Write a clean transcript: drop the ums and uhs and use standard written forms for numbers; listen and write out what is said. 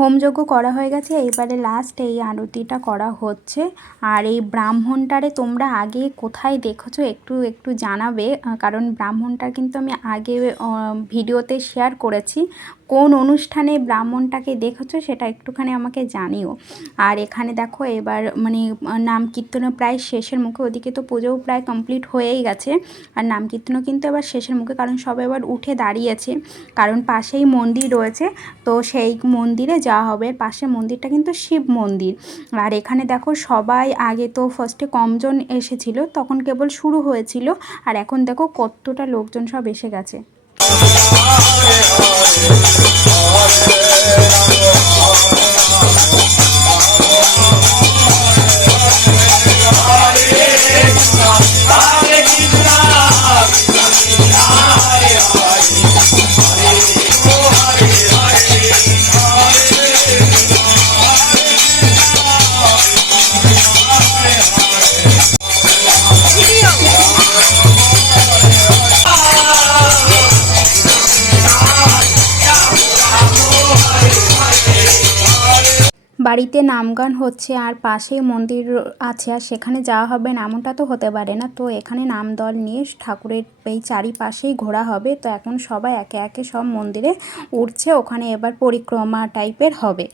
হোমযজ্ঞ করা হয়ে গেছে, এইবারে লাস্ট এই আরতিটা করা হচ্ছে। আর এই ব্রাহ্মণটারে তোমরা আগে কোথায় দেখেছো একটু একটু জানাবে, কারণ ব্রাহ্মণটা কিন্তু আমি আগে ভিডিওতে শেয়ার করেছি। কোন অনুষ্ঠানে ব্রাহ্মণটাকে দেখেছো সেটা একটুখানি আমাকে জানিও। আর এখানে দেখো এবার মানে নাম কীর্তনও প্রায় শেষের মুখে, ওদিকে তো পুজোও প্রায় কমপ্লিট হয়েই গেছে। আর নাম কীর্তনও কিন্তু এবার শেষের মুখে, কারণ সবাই এবার উঠে দাঁড়িয়েছে, কারণ পাশেই মন্দির রয়েছে, তো সেই মন্দিরে যাওয়া হবে। পাশে মন্দিরটা কিন্তু শিব মন্দির। আর এখানে দেখো সবাই আগে তো ফার্স্টে কমজন এসেছিল, তখন কেবল শুরু হয়েছিল, আর এখন দেখো কতটা লোকজন সব এসে গেছে। বাড়িতে নামগান হচ্ছে আর পাশেই মন্দির আছে, আর সেখানে যাওয়া হবে না এমনটা তো হতে পারে না। তো এখানে নাম দল নিয়ে ঠাকুরের এই চারিপাশেই ঘোরা হবে। তো এখন সবাই একে একে সব মন্দিরে উঠছে, ওখানে এবার পরিক্রমা টাইপের হবে।